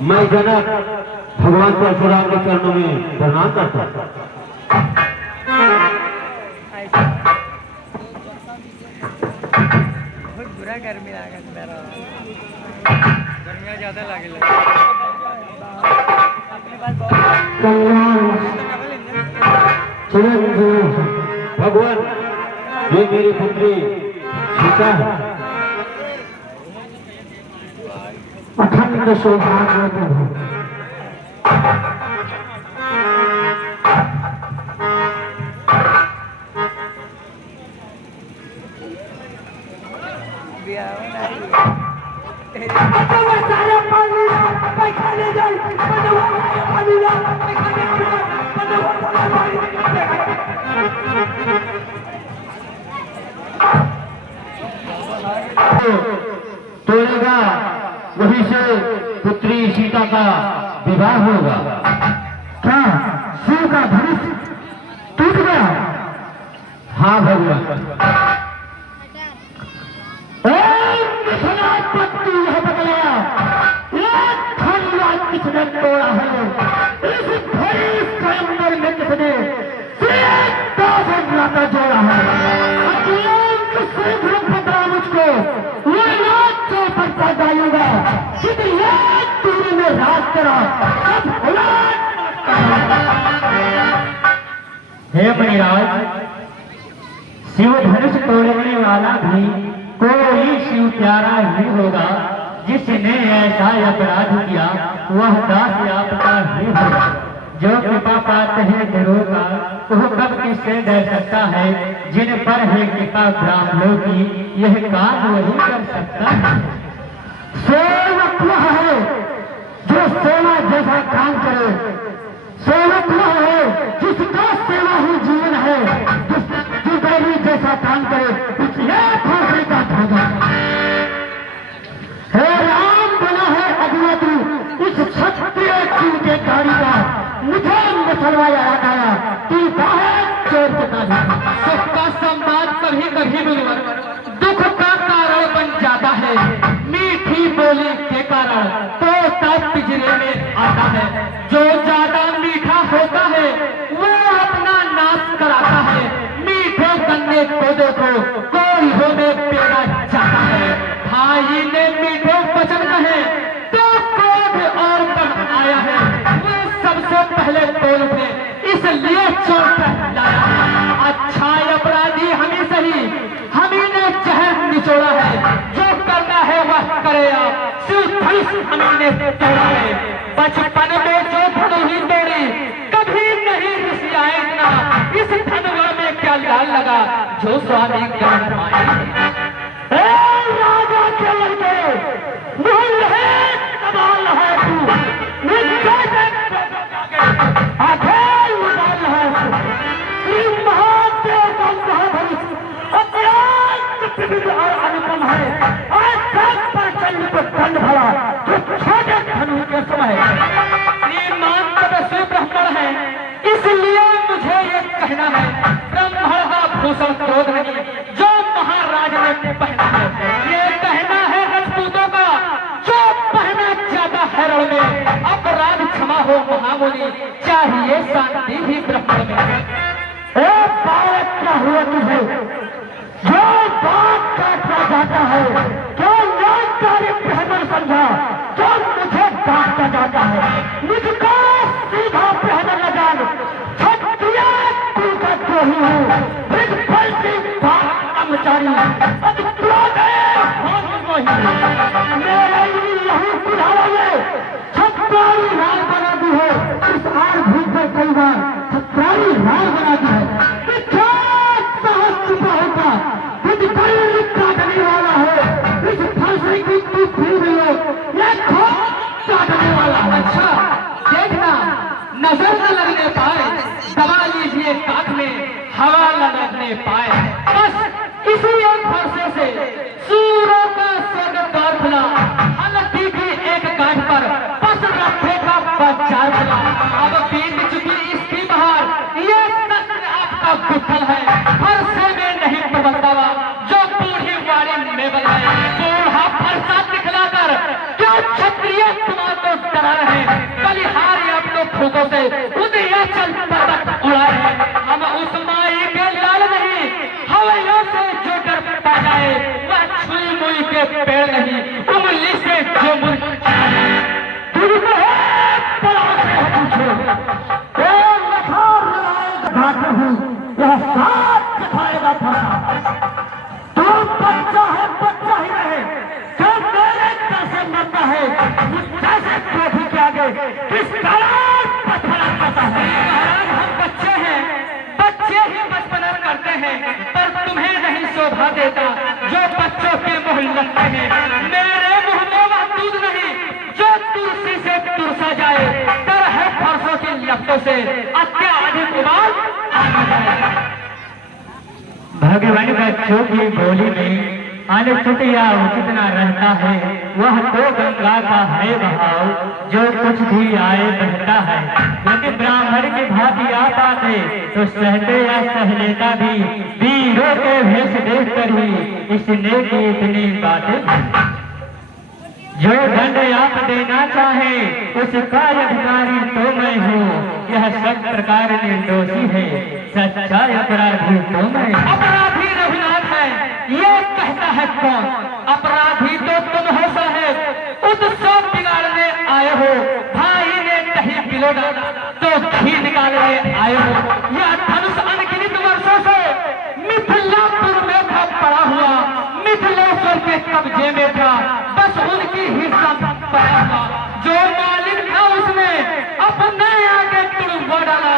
मैं जनक भगवान परशुराम के चरणों में प्रणाम करता हूँ। बहुत बुरा गर्मी लागत गर्मी ज्यादा लगे भगवान ये मेरी पुत्री सीता है। अखंड सौभाग्य तोड़ेगा वहीं से पुत्री सीता का विवाह होगा। क्या शिव का धनुष टूट गया? हाँ भगवान। यह बदलाया एक धनराज किसने तोड़ा है? इस भरी स्वयंवर में किसने नाता जोड़ा है? मुझको वो रात जो पड़ता जाएगा जितने दूरी में रात करा हे मणिराज, शिव धनुष तोड़ने वाला भी कोई शिव प्यारा ही होगा। जिसने ऐसा अपराध किया वह दास आपका ही होगा। जो कृपा पात्र है गुरु का वह कब किससे डर सकता है? जिन पर है कृपा ब्राह्मणों की यह काम वही कर सकता है। सेवक वह है जो सेवा जैसा काम करे। सेवक वह है जिसका सेवा ही जीवन है। जो बैरी जैसा काम करे उसने फांसी का धागा। हे राम बना है अगुआ इस क्षत्रिय जीव के गाड़ी का मुझे मसलवाया आया तू चोर सुख का संवाद कभी कभी मिलकर दुख का कारण बन जाता है। मीठी बोली के कारण तोता पिंजरे में आता है। जो ज्यादा मीठा होता है वो अपना नाश कराता है। मीठे गन्ने पौधे को कोई होने पेड़ा जाता है। भाई ने मीठे वचन कहे तो क्रोध और बन आया है। वो सबसे पहले तोल थे इसलिए चोट लाया है। अच्छा अपराधी हमें सही हमी ने जहर निचोड़ा है। जो करना है वह करे आप शिव धनुष हमी ने तोड़ा है। बचपन में जो धनु ही तोड़ी कभी नहीं रिसियाए इतना। इस धनुआ में क्या लाल लगा जो स्वामी ज्ञान पाए। राजा के लड़के मूल है कमाल है तू आखिर उड़ाल है महादेव और अनुपम है। आज तक पर चंद्र पर दंड भरा जो छोटे धनु के समय श्रीमान तपस्वी ब्राह्मण है इसलिए मुझे ये कहना है ब्राह्मण का भूषण क्रोध नहीं जो महाराज ने पहना है। ये कहना है राजपूतों का जो पहना ज्यादा हैरण में अपराध क्षमा हो महामुनि चाहिए शांति भी ब्रह्म में। बालक क्या हुआ तुझे जो बात काटना जाता है जो नाकारी प्रहर समझा जो मुझे काटना जाता है मुझको सीधा प्रहर लगा क्षत्रिय तू का द्रोही हूँ कर्मचारी मेरे यही बुढ़ावा में छत्रारी राज बना दी है। इस आर भूत में कई बार छत्रारी राज बना दी है। होगा काटने वाला है। इस फांसी की तू फिर जैसे क्रोधी के आगे किस कारण पत्थर करता है। महाराज हम बच्चे हैं, बच्चे ही बचपना करते हैं, पर तुम्हें नहीं शोभा देता जो बच्चों के मुंह लगते हैं। मेरे मुंह में वह दूध नहीं जो तुलसी से तुरसा जाए, तर है फरसों की लपटों से अत्याधिक उबाल आ जाए। भगवान बच्चों की बोली में अनुचित या उचित न रहता है, वह तो गंगा का है बहाव जो कुछ भी आए बहता है। यदि ब्राह्मण की भांति आप आते तो सहते या सह लेता भी, वीरों के भेष देख कर ही इसने की इतनी बातें। जो दंड आप देना चाहे उसका अधिकारी तो मैं हूँ, यह सब प्रकार निर्दोषी है, सच्चा अपराधी तो मैं। अपराधी रघुनाथ है, ये कहता है कौन? अपराधी तो तुम हो साहेब, उत्सव बिगाड़ने आए हो। भाई ने दही पिलो तो घी निकालने आए हो। यह धनुष अनगिनत वर्षों से मिथिलापुर में था पड़ा हुआ, मिथिलेश्वर के कब्जे में था, बस उनकी ही पड़ा हुआ। जो मालिक था उसने अपने आगे तुड़वा डाला।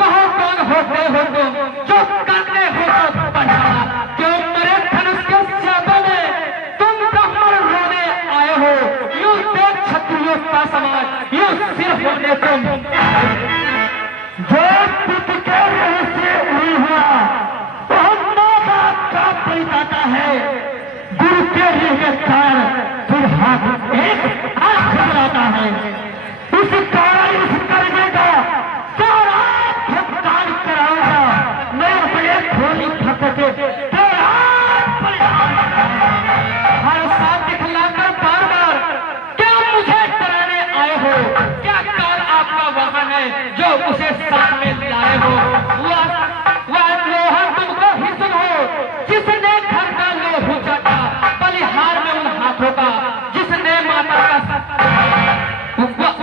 कहो कौन होते हो तुम जो करने हो तो बढ़ाना? क्यों मेरे धनुष के शाबों में तुम ब्राह्मण रोने आए हो? यूं देख क्षत्रियों का समाज यूं सिर होने तुम। जो पुत्र के रहस्य हुई हुआ वह माँ बाप का परिदाता है। गुरु के लिए कारण फिर हाथ एक हाथ खिलाता है। उस कारण इस करने का सारा भुगतान कराऊंगा। मैं अपने खोली भक्त के हर साथ दिखलाकर बार बार क्या मुझे डराने आए हो? क्या काल आपका वाहन है जो उसे साथ में लाए हो? वह लोहा तुमको ही सुन हो जिसने घर का लोहू चाटा, बलिहार में उन हाथों का जिसने माता का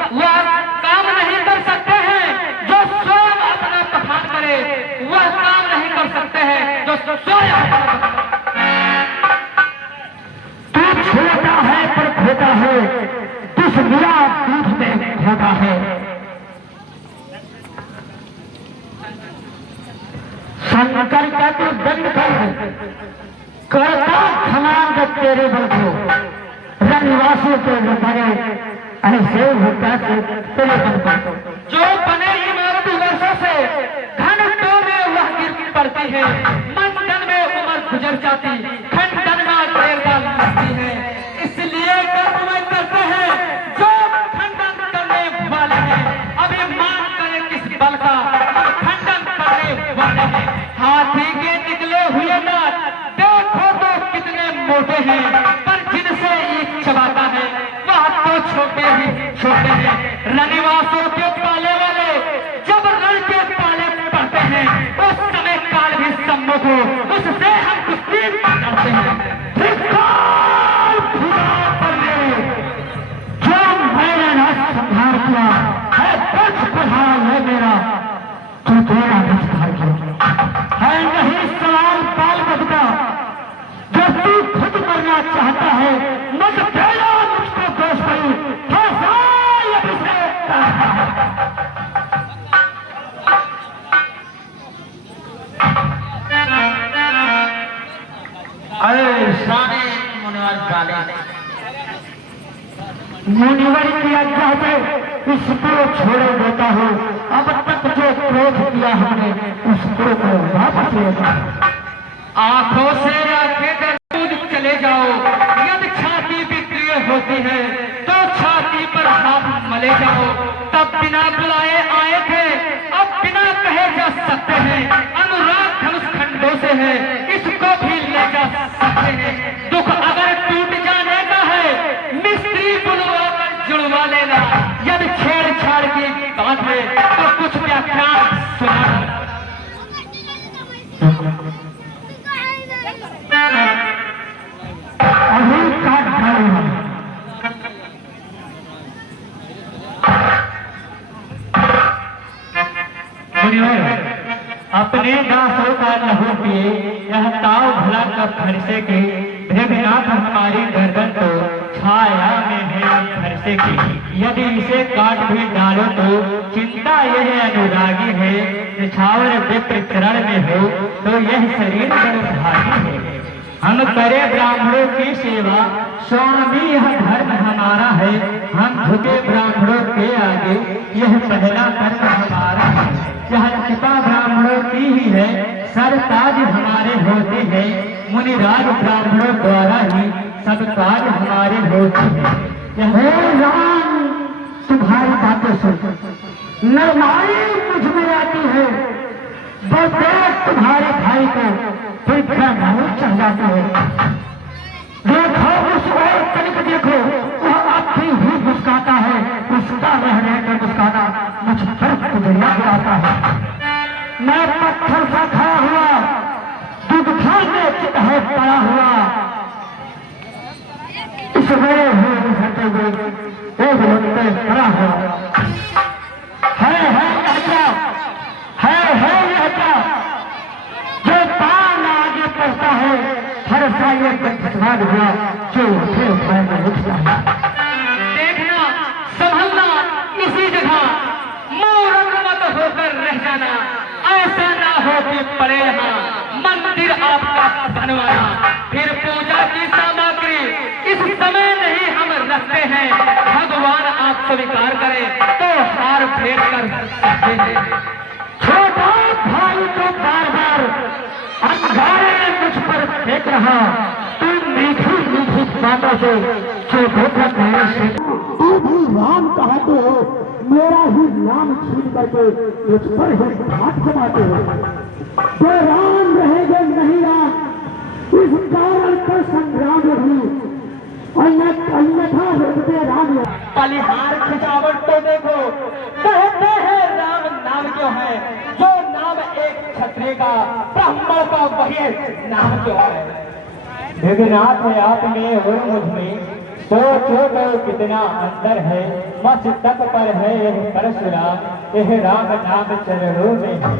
वह काम नहीं कर सकते हैं जो स्वयं अपना पठान करे। वह काम नहीं कर सकते हैं जो स्वयं छोटा है पर खोटा है, दुश्मना दूध में खोटा है। शंकर का तो दंड करता खमान तेरे बल को, रनिवासियों के बने ऐसे होता से तेरे बल को। जो बने इमारत वर्षों से घंटों में वह गिर पड़ती है, मंडन में उम्र गुजर जाती, खंडन में देर लगती है। इसलिए कर्म करते हैं जो खंडन करने वाले हैं। अभी मान करें किस बल का खंडन करने वाले हैं। हाथी के निकले हुए दांत देखो तो कितने मोटे हैं, पर जिनसे ईंट चबाता है वह तो छोटे ही छोटे हैं। रनिवासों के पाले वाले जब रण के पाले पड़ते हैं उस समय काल भी सम्मुख हो, उससे हम कुश्ती करते हैं। जो मैंने न संहार किया है कुछ प्रधान है मेरा, तो तेरा विस्तार किया है नहीं सवाल बाल बदका। जो तू खुद मरना चाहता है मत देना मुझको दोष नहीं, मुनिवर की आज्ञा से इसको छोड़ देता हूँ। अब तक जो क्रोध किया हमने उसको वापस लेगा। आंखों से आंखें दूध चले जाओ। यदि छाती बिक्री होती है तो छाती पर हाथ मले जाओ। तब बिना बुलाए आए थे, अब बिना कहे जा सकते हैं। अनुराग धनुष खंडों से है, इसको भी ले जा सकते हैं। दुख अगर टूट जाने का है मिस्त्री बुलवा कर जुड़वा लेना। यदि छेड़छाड़ की बात है तो कुछ व्याख्यान सुना। अभी काट डालूंगा। अपने दासों का लहू पिए यह ताव भला कब फरसे के, भेदनाथ हमारी गर्दन तो छाया में है फरसे के। यदि इसे काट भी डालो तो चिंता यह अनुरागी है, निछावर विप्र चरण में हो तो यह शरीर बड़ भागी है। हम करे ब्राह्मणों की सेवा, स्वामी यह धर्म हमारा है। हम झुके ब्राह्मणों के आगे, यह पहला कर्म हमारा है। यह कृपा ब्राह्मणों की ही है, सर ताज हमारे होते हैं। मुनिराज ब्राह्मणों द्वारा ही सब काज हमारे होते हैं। हे राम, तुम्हारी बातें सुन नरमाई मुझ में आती है। बस देख तुम्हारे भाई को फिर नहीं चढ़ जाता है। देखो उस ओर तनिक देखो, वह आपकी ही मुस्काता है। उसका रहने का मुस्काना मुझ पर गुजरिया आता है। मैं पत्थर सा खड़ा हुआ, दुग्धा में चितह पड़ा हुआ, इस मेरे हुए सटे हुए एक लोटे खड़ा हुआ है क्या जो पान आगे पड़ता है, हर सा ये प्रतिस्वाद हुआ जो फिर उठाए में उठता है। देखना, संभलना, इसी जगह मूर्ख मत होकर रह जाना। ऐसा ना हो कि पड़े यहाँ मंदिर आपका बनवाना। फिर पूजा की सामग्री इस समय नहीं हम रखते हैं। भगवान आप स्वीकार करें तो हार फेंक कर सकते हैं। छोटा भाई तो बार बार अंगारे मुझ पर फेंक रहा। तुम मीठी मीठी बातों से छोटे का कहने से तू भी राम कहते हो, मेरा ही नाम छीन करके मुझ पर ही हाथ जमाते हो। जो राम रहेंगे नहीं राम, इस कारण पर संग्राम भी अन्यथा होते राम। बलिहार खिंचावट तो देखो, कहते हैं राम नाम क्यों है? जो नाम एक क्षत्रिय का, ब्राह्मण का, वही नाम क्यों है? विघ्नाथ है आप में और मुझ में, सोचो तो कितना अंतर है। मस्तक पर है यह परशुराम, यह राम नाम चरणों में है।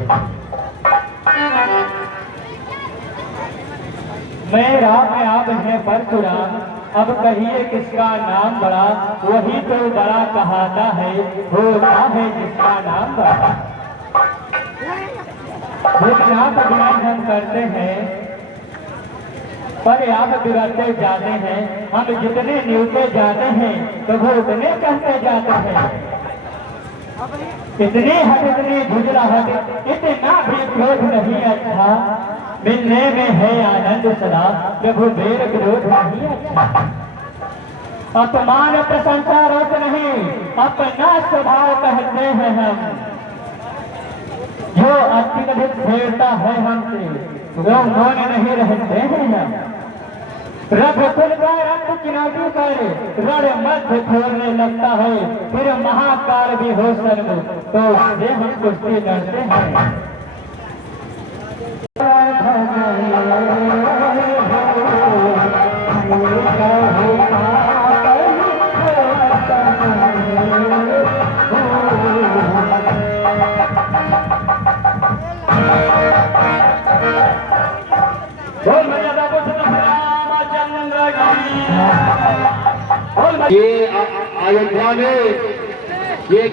मैं राम आप है परशुराम, अब कहिए किसका नाम बड़ा? वही तो बड़ा कहाता है, होता है जिसका नाम बड़ा। विघ्नाथ ज्ञान हम करते हैं, पर आप बिगड़ते जाते हैं। हम जितने न्यूते जाते हैं तो वो उतने कहते जाते हैं। इतनी हद, इतनी झुंझलाहट, इतना भी क्रोध नहीं अच्छा। मिलने में है आनंद सदा, प्रभु बेर विरोध नहीं अच्छा। अपमान प्रशंसा रोक नहीं, अपना स्वभाव कहते हैं हम। जो अत्यधिक छेड़ता है हमसे, वो मौन नहीं रहते हैं हम। रघुकुल का रक्त चुनौती कर रण मध्य छोड़ने लगता है, फिर महाकाल भी हो सर्व तो उससे हम कुश्ती लड़ते हैं। ये अयोध्या में ये